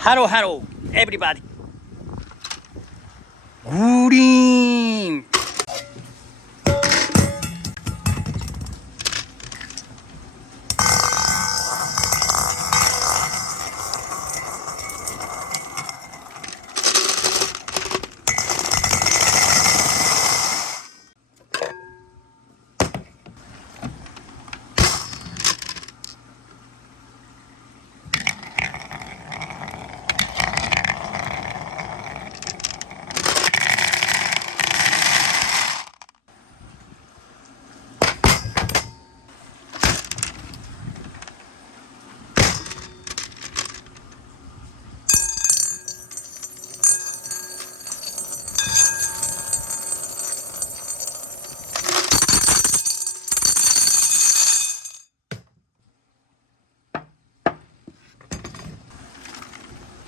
Hello, hello, everybody. Green.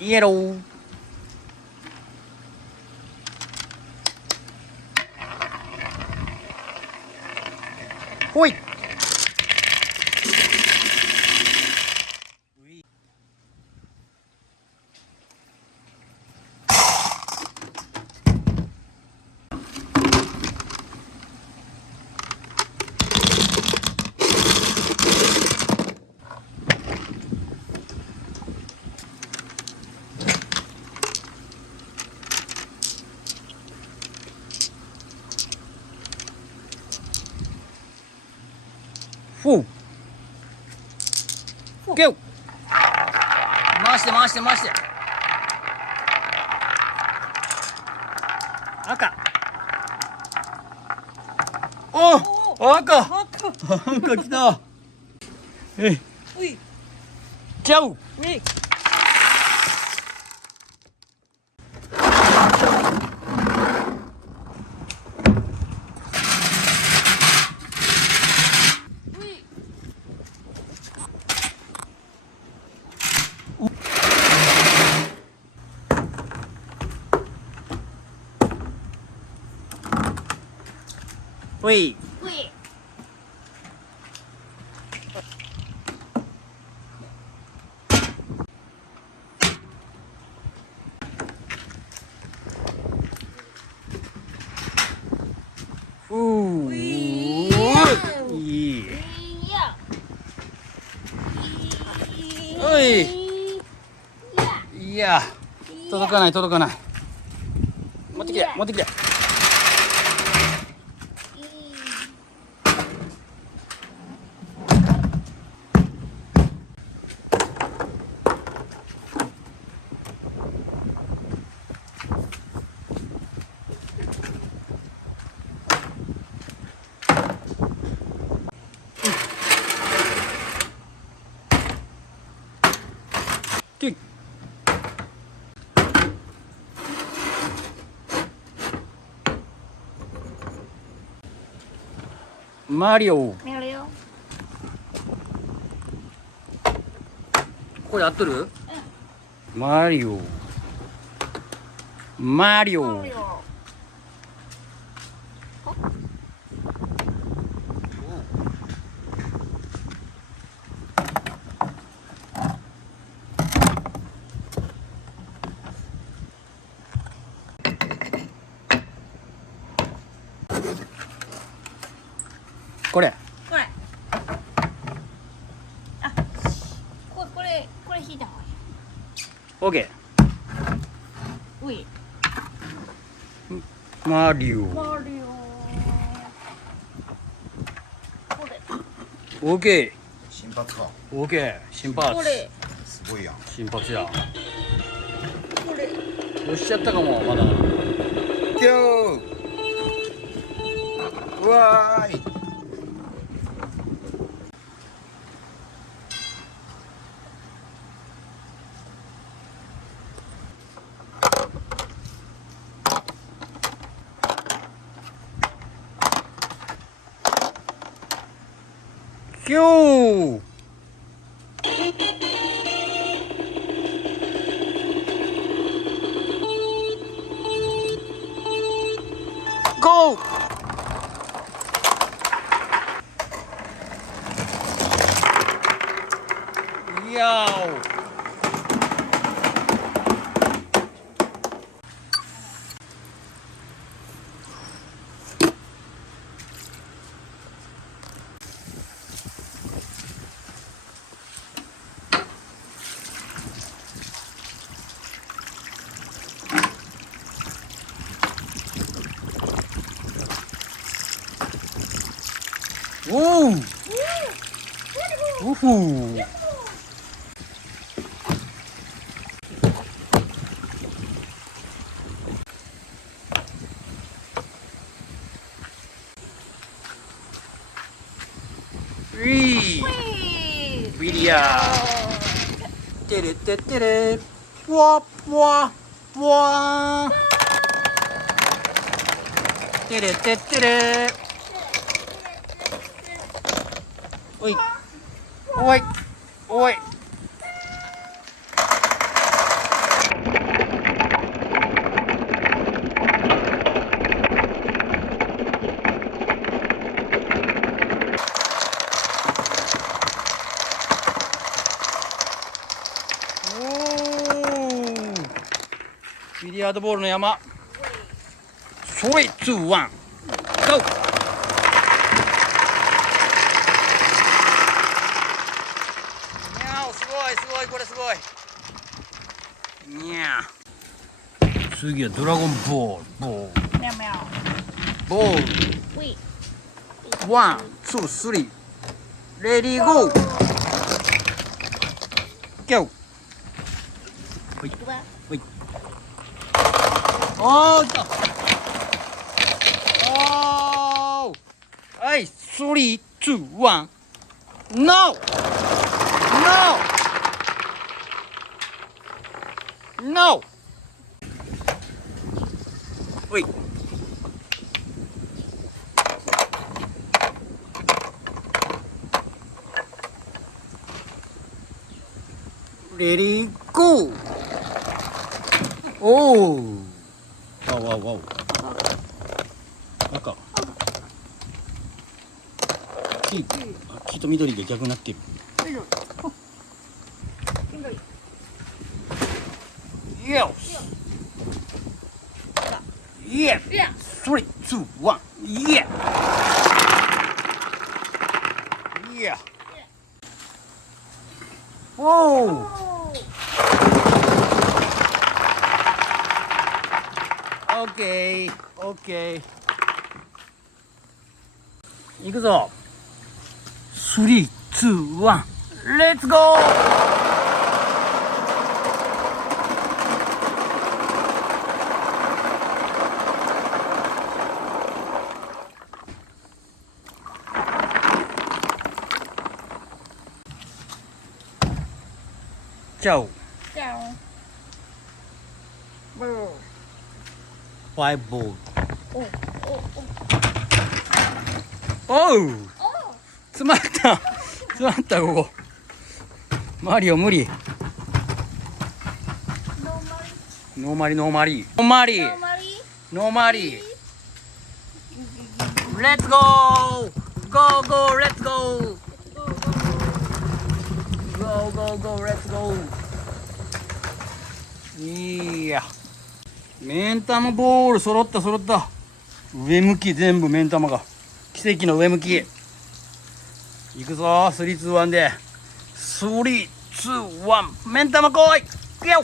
Yellow.ほい。フォー。ゲー。回して回して回して。赤。お、赤。赤きた。えい。ちゃう。ほい。いい。おい。いや、届かない届かない。持ってきて持ってきて。マリオ。これ合っとる？マリオ。マリオ。これ。あ、これ引いた方がいい。オッケうい。ー。マリオ。これ。オッケ新発か。ー。オッケー。新発。これ。すごいやん。新発や。これ。押しちゃったかもまだ。キュー。うわーい。キュー。ゴー。いやー。おお。おほ。ウィー。ウィリアー。てれてってれ。ぽわぽわぽわ。てれてってれ。おい。おい。おい。ビリヤードボールの山。3、2、1、GO！ いやー、すごいすごい、これすごい。いやー、次はドラゴンボール。喵喵。ボール。喂。ワン、ツー、スリー。レディーゴー。GO！ ほい。ほい。おー、来た。おー。はい、3、2、1。NO! NO! おい。レディーゴー。おお。わおわおわお。赤。黄と緑で逆になってる。よし。イエ。3、2、1。イエ。イエ。おお。オッケー、オッケー。行くぞ。3、2、1。レッツゴー。チャオ。ファイブボール。おう。詰まった。詰まった、ここ。マリオ無理。ノーマリノーマリ。ノーマリ。ノーマリ。レッツゴー。ゴーゴーレッツゴー。ゴーゴーゴーレッツゴー。いや。目ん玉ボール揃った揃った。上向き全部目ん玉が。奇跡の上向き。いくぞー、3、2、1で。3、2、1、目ん玉来い。いくよ。